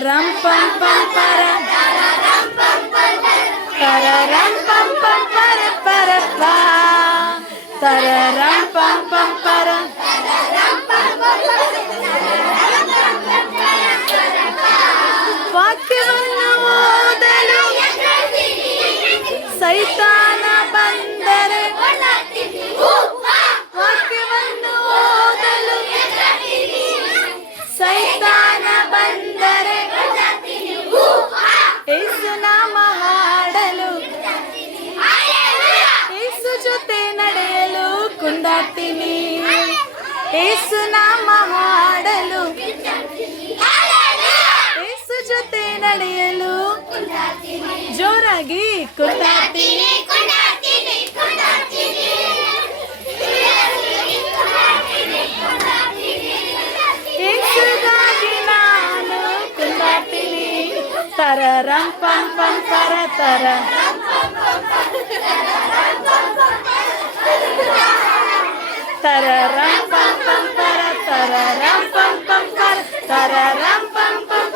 Tararam pam pam para. Tararam pam pam para para pa. Tararam pam pam para. ವಾಕ್ಯವನ್ನು ಓದಲು ಸೈತಾನ ಬಂದರೆ, ವಾಕ್ಯವನ್ನು ಓದಲು ಸೈತಾನ ಬಂದರೆ, ಯೇಸು ನಾಮ ಹಾಡಲು, ಯೇಸು ಜೊತೆ ನಡೆಯಲು ಕುಂದಾಡ್ತೀನಿ. ಯೇಸು ನಾಮ ಹಾಡಲು, ಯೇಸು ಜೊತೆ ನಡೆಯಲು ಜೋರಾಗಿ ಕುಂದಾಡ್ತೀನಿ. ಯೇಸುಗಾಗಿ ನಾನು ಕುಂದಾಡ್ತೀನಿ. ತರರಂ ಪಂ ಪಂ ಪರ ತರ. ತರರಂ ಪಂ ಪಂ ಪರ ತರರಂ ಪಂ ಪಂ ಪರ ತರರಂ ಪಂ ಪಂ